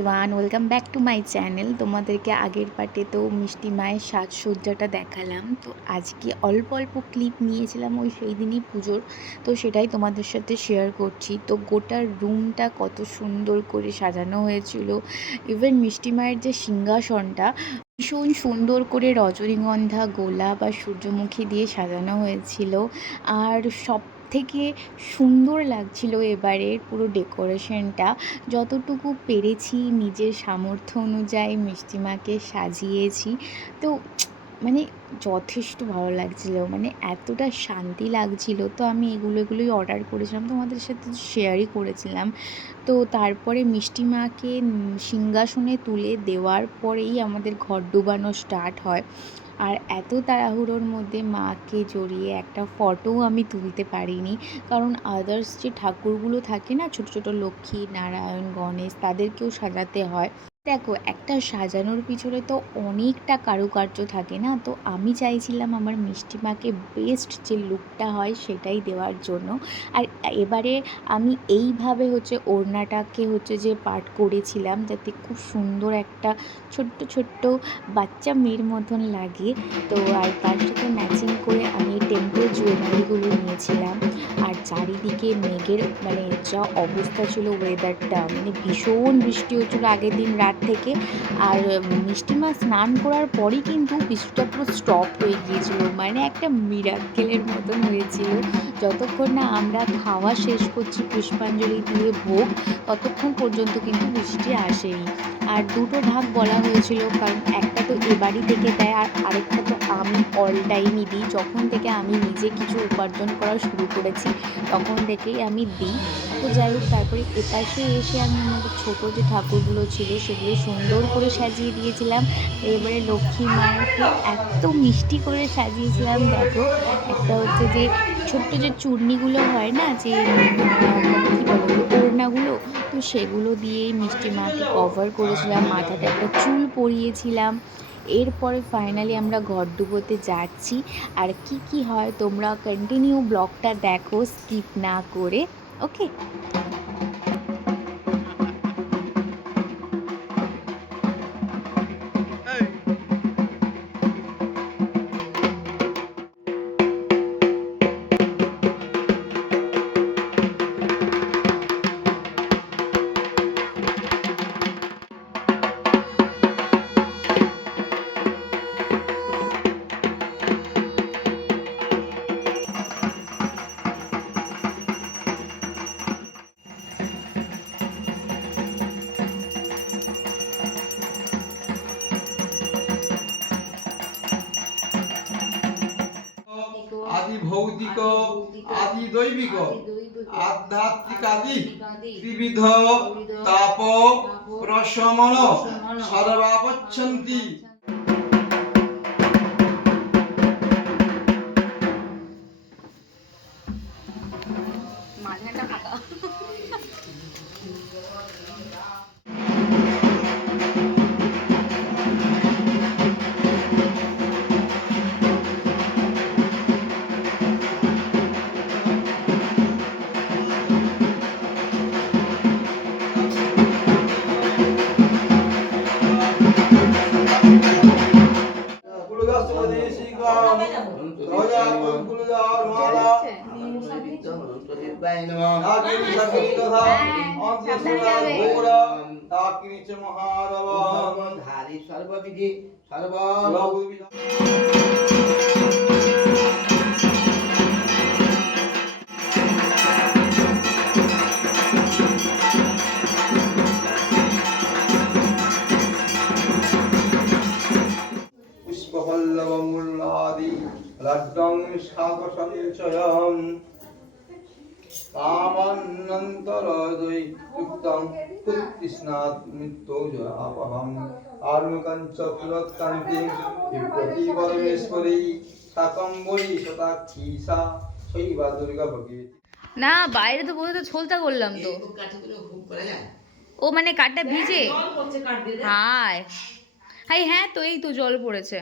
Everyone, welcome back to my channel. তোমাদেরকে আগের পার্টে তো মিষ্টি মায়ের সাজসজ্জাটা দেখালাম। তো আজকে অল্প অল্প ক্লিপ নিয়েছিলাম ওই সেই দিনই পুজোর, তো সেটাই তোমাদের সাথে শেয়ার করছি। তো গোটা রুমটা কত সুন্দর করে সাজানো হয়েছিল। ইভেন মিষ্টি মায়ের যে সিংহাসনটা ভীষণ সুন্দর করে রজনীগন্ধা, গোলাপ আর সূর্যমুখী দিয়ে সাজানো হয়েছিল। আর সব থেকে সুন্দর লাগছিল এবারের পুরো ডেকোরেশনটা। যতটুকু পেরেছি নিজের সামর্থ্য অনুযায়ী মিষ্টিমাকে সাজিয়েছি। তো মানে যথেষ্ট ভালো লাগছিল, মানে এতটা শান্তি লাগছিল। তো আমি এগুলোই অর্ডার করেছিলাম, তোমাদের সাথে শেয়ারই করেছিলাম। তো তারপরে মিষ্টি মাকে সিংহাসনে তুলে দেওয়ার পরেই আমাদের ঘর ডুবানো স্টার্ট হয়। আর এত তাড়াহুড়োর মধ্যে মাকে জড়িয়ে একটা ফটোও আমি তুলতে পারিনি, কারণ আদার্স যে ঠাকুরগুলো থাকে না, ছোট ছোট লক্ষ্মী, নারায়ণ, গণেশ, তাদেরকেও সাজাতে হয়। দেখো, একটা সাজানোর পিছনে তো অনেকটা কারুকার্য থাকে না। তো আমি চাইছিলাম আমার মিষ্টিমাকে বেস্ট যে লুকটা হয় সেটাই দেওয়ার জন্য। আর এবারে আমি এইভাবে ওড়নাটাকে যে পার্ট করেছিলাম, যাতে খুব সুন্দর একটা ছোট্ট ছোট্ট বাচ্চা মেয়ের মতন লাগে। তো আর তার সাথে ম্যাচিং করে আমি টেম্পল জুয়েলারিগুলো নিয়েছিলাম। আর চারিদিকে মেঘের মানে যা অবস্থা ছিল, ওয়েদারটা মানে ভীষণ বৃষ্টি হচ্ছিলো আগের দিন রাত থেকে। আর মিষ্টিমা স্নান করার পরই কিন্তু বৃষ্টিটা পুরো স্টপ হয়ে গিয়েছিলো, মানে একটা মিরাক্কেলের মতন হয়েছিল। যতক্ষণ না আমরা খাওয়া শেষ করছি পুষ্পাঞ্জলি দিয়ে ভোগ, ততক্ষণ পর্যন্ত কিন্তু বৃষ্টি আসেনি। আর দুটো ভাগ বলা হয়েছিল, কারণ একটা তো এ বাড়ি থেকে দেয়, আর আরেকটা তো আমি অল টাইমই দিই। যখন থেকে আমি নিজে কিছু উপার্জন করা শুরু করেছি তখন থেকেই আমি দিই। তো যাই হোক, তারপরে এপাশে এসে আমি আমাদের ছোটো যে ঠাকুরগুলো ছিল সেগুলো সুন্দর করে সাজিয়ে দিয়েছিলাম। এবারে লক্ষ্মী মাকে এত মিষ্টি করে সাজিয়েছিলাম। দেখো, একটা যে ছোট্ট যে চূর্ণিগুলো হয় না, যে কী বলে ওড়নাগুলো, তো সেগুলো দিয়েই মিষ্টি মাকে কভার করেছিলাম, মাথাটা একটা চুল পরিয়েছিলাম। এরপরে ফাইনালি আমরা ঘর ডুবোতে যাচ্ছি। আর কি হয় তোমরা কন্টিনিউ ব্লগটা দেখো, স্কিপ না করে। ওকে। আদি ভৌতিক, আদি দৈবিক, আধ্যাত্মিক আদি ত্রিবিধ তাপ প্রশমন সর্বাপচ্ছন্তি। মাঝখানটা ফাঁকা। সর্ববিধি সর্ব পুষ্পপল্লবমূলাদি লড্ডং শাকসঞ্চয়ম কামানন্তরদৈ যুক্তং কুতৃষ্ণাৎ মৃত্যুজরাপহম আর্মকঞ্চ পুরৎকান্তি বিপ্রতি পরমেশ্বরী শাকম্বরী শতাক্ষী সা শৈবা দুর্গা ভগবতী। না, বাইরে তো বসে তো ছোলতা করলাম তো। ও মানে কাঠটা ভিজে। হায় হাই, হ্যাঁ তো এই তো জল পড়েছে।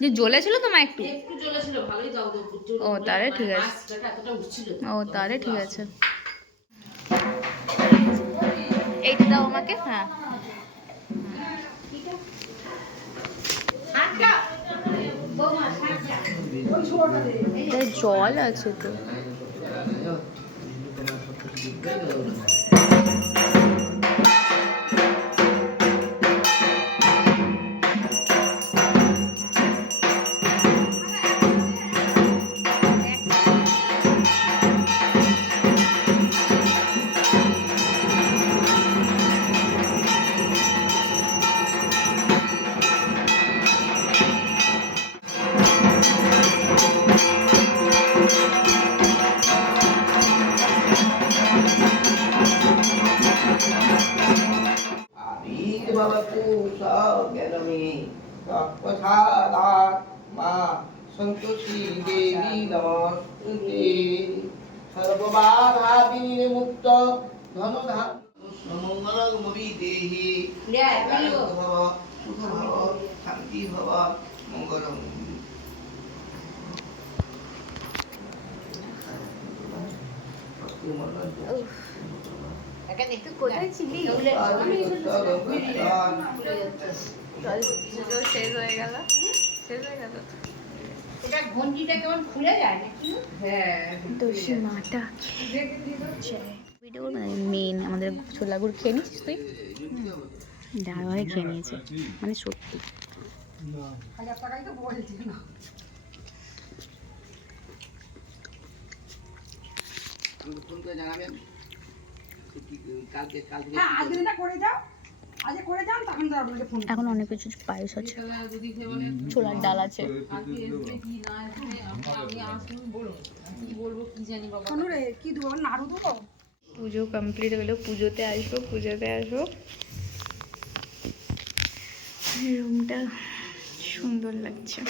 যে জ্বলেছিল তোমার একটু? ও তাহলে ঠিক আছে। ও তাহলে ঠিক আছে। এইটা দাও আমাকে। হ্যাঁ, এটা জল আছে তো। भवतु सौज्ञरमे तत्प्रसादात् मा सन्तोषी देवी नमस्तुते सर्वबाधाविनिर्मुक्त धनुधान्य मङ्गलमपि देहि भव सुख भव शान्ति भव मङ्गलम् একটু কোথায় ছিলি? পুজো শেষ হয়ে গেল, শেষ হয়ে গেল। এটা ঘন্টিটা কেমন খুলে যায় নাকি? হ্যাঁ, দোষী মাটা ভিডিও মেন আমাদের ছোলা গুড় খেয়ে নিচ্ছিস তুই? দারুণ খেয়ে নিয়েছে, মানে সত্যি। 1000 টাকাই তো বলছি না। ফোন করে জানাবেন কালকে হ্যাঁ, আজকে দিনটা করে যাও, আজকে করে যান, তখন তো আপনাকে ফোন এখন অনেক কিছু পায়েস আছে, ছোলার ডাল আছে। রে কি দেবো, নাড়ু দেবো? পুজো কমপ্লিট হলো, পুজোতে আসবো, পুজোতে আসবো। রুমটা সুন্দর লাগছে।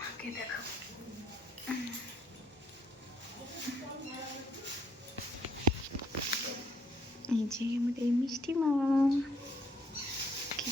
মাকে দেখো, এই যে আমাদের মিষ্টি মা, কি